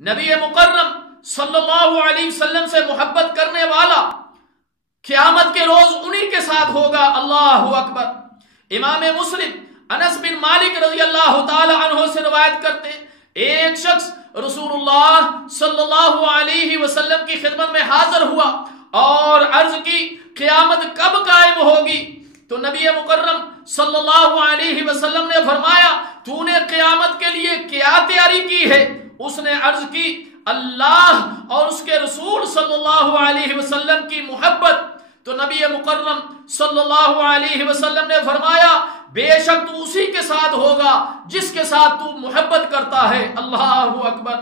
نبی مکرم صلی اللہ علیہ وسلم سے محبت کرنے والا قیامت کے روز انہی کے ساتھ ہوگا۔ اللہ اکبر۔ امام مسلم انس بن مالک رضی اللہ تعالی عنہ سے روایت کرتے ایک شخص رسول اللہ صلی اللہ علیہ وسلم کی خدمت میں حاضر ہوا اور عرض کی قیامت کب قائم ہوگی؟ تو نبی مکرم صلی اللہ علیہ وسلم نے فرمایا تو نے قیامت کے لیے کیا تیاری کی ہے؟ اس نے عرض کی اللہ اور اس کے رسول صلی اللہ علیہ وسلم کی محبت۔ تو نبی مکرم صلی اللہ علیہ وسلم نے فرمایا بے شک تو اسی کے ساتھ ہوگا جس کے ساتھ تو محبت کرتا ہے۔ اللہ اکبر۔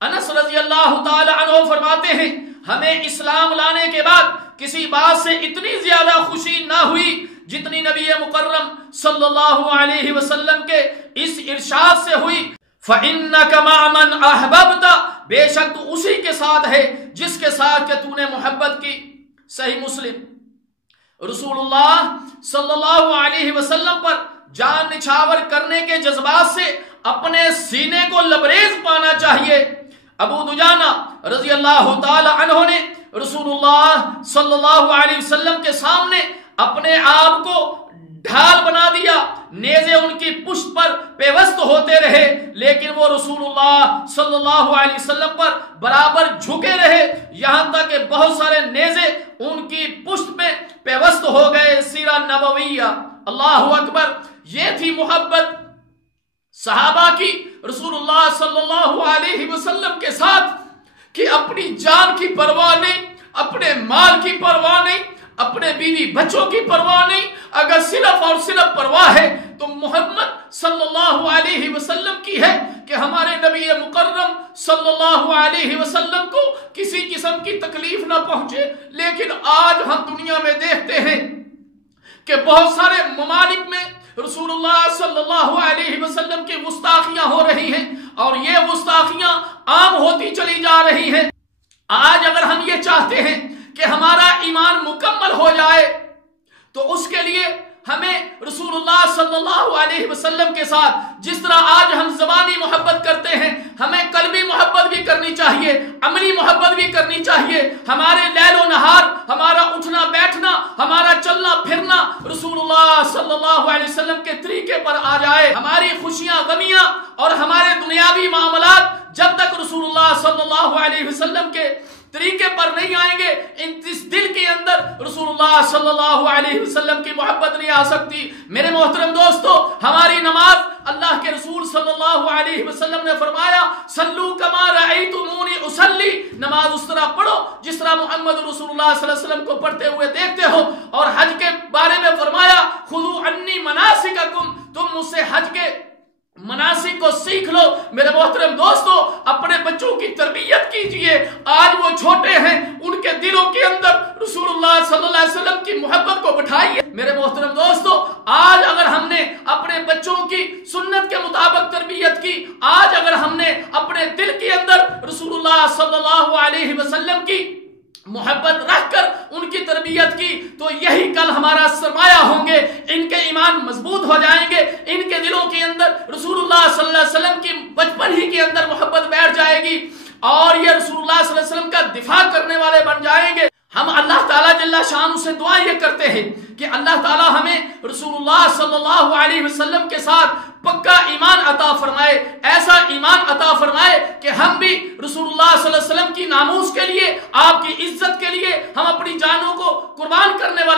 انس رضی اللہ تعالی عنہ فرماتے ہیں ہمیں اسلام لانے کے بعد کسی بات سے اتنی زیادہ خوشی نہ ہوئی جتنی نبی مکرم صلی اللہ علیہ وسلم کے اس ارشاد سے ہوئی فَإِنَّكَ مَعَ مَنْ أَحْبَبْتَ، بے شک تو اسی کے ساتھ ہے جس کے ساتھ کہ تو نے محبت کی۔ صحیح مسلم۔ رسول اللہ صلی اللہ علیہ وسلم پر جان نچھاور کرنے کے جذبات سے اپنے سینے کو لبریز پانا چاہیے۔ ابو دجانہ رضی اللہ تعالی عنہ نے رسول اللہ صلی اللہ علیہ وسلم کے سامنے اپنے آپ کو ڈھال بنا دیا، نیزے ان کی پشت پر پیوست ہوتے رہے لیکن وہ رسول اللہ صلی اللہ علیہ وسلم پر برابر جھکے رہے یہاں تک کہ بہت سارے نیزے ان کی پشت میں پیوست ہو گئے۔ سیرہ نبویہ۔ اللہ اکبر۔ یہ تھی محبت صحابہ کی رسول اللہ صلی اللہ علیہ وسلم کے ساتھ کہ اپنی جان کی پرواہ نہیں، اپنے مال کی پرواہ نہیں، اپنے بیوی بچوں کی پرواہ نہیں، اگر صرف اور صرف پرواہ ہے تو محمد صلی اللہ علیہ وسلم کی ہے کہ ہمارے نبی مکرم صلی اللہ علیہ وسلم کو کسی قسم کی تکلیف نہ پہنچے۔ لیکن آج ہم دنیا میں دیکھتے ہیں کہ بہت سارے ممالک میں رسول اللہ صلی اللہ علیہ وسلم کی گستاخیاں ہو رہی ہیں اور یہ گستاخیاں عام ہوتی چلی جا رہی ہیں۔ آج اگر ہم یہ چاہتے ہیں کہ ہمارا ایمان مکمل ہو جائے تو اس کے لیے ہمیں رسول اللہ صلی اللہ علیہ وسلم کے ساتھ جس طرح آج ہم زبانی محبت کرتے ہیں ہمیں قلبی محبت بھی کرنی چاہیے، عملی محبت بھی کرنی چاہیے۔ ہمارے لیل و نہار، ہمارا اٹھنا بیٹھنا، ہمارا چلنا پھرنا رسول اللہ صلی اللہ علیہ وسلم کے طریقے پر آ جائے۔ ہماری خوشیاں غمیاں اور ہمارے دنیاوی معاملات جب تک رسول اللہ صلی اللہ علیہ وسلم کے طریقے پر نہیں آئیں گے اس دل کے اندر رسول اللہ صلی اللہ علیہ وسلم کی محبت نہیں آ سکتی۔ میرے محترم دوستو، ہماری نماز اللہ کے رسول صلی اللہ علیہ وسلم نے فرمایا صلو کما رأیتمونی اصلی، نماز اس طرح پڑھو جس طرح محمد رسول اللہ صلی اللہ علیہ وسلم کو پڑھتے ہوئے دیکھتے ہو۔ اور حج کے بارے میں فرمایا خذوا عنی مناسککم، تم مجھ سے حج کے مناسک کو سیکھ لو۔ میرے محترم دوستو، اپنے بچوں کی تربیت کیجئے، آج وہ چھوٹے ہیں ان کے دلوں کے اندر رسول اللہ صلی اللہ علیہ وسلم کی محبت کو بٹھائیے۔ میرے محترم دوستو، آج اگر ہم نے اپنے بچوں کی سنت کے مطابق تربیت کی، آج اگر ہم نے اپنے دل کے اندر رسول اللہ صلی اللہ علیہ وسلم کی محبت رکھ کر ان کی تربیت کی تو یہی کل ہمارا سرمایہ ہوں گے، ان کے ایمان مضبوط ہو جائیں گے، ان کے دلوں کے اندر رسول اللہ صلی اللہ علیہ وسلم کی بچپن ہی کے اندر محبت بیٹھ جائے گی اور یہ رسول اللہ صلی اللہ علیہ وسلم کا دفاع کرنے والے بن جائیں گے۔ ہم اللہ تعالیٰ جل شانہ سے دعا یہ کرتے ہیں کہ اللہ تعالیٰ ہمیں رسول اللہ صلی اللہ علیہ وسلم کے ساتھ پکا ایمان عطا فرمائے، ایسا ایمان عطا فرمائے کہ ہم بھی رسول اللہ صلی اللہ علیہ وسلم کی ناموس کے لیے، آپ کی عزت کے لیے ہم اپنی جانوں کو قربان کرنے والے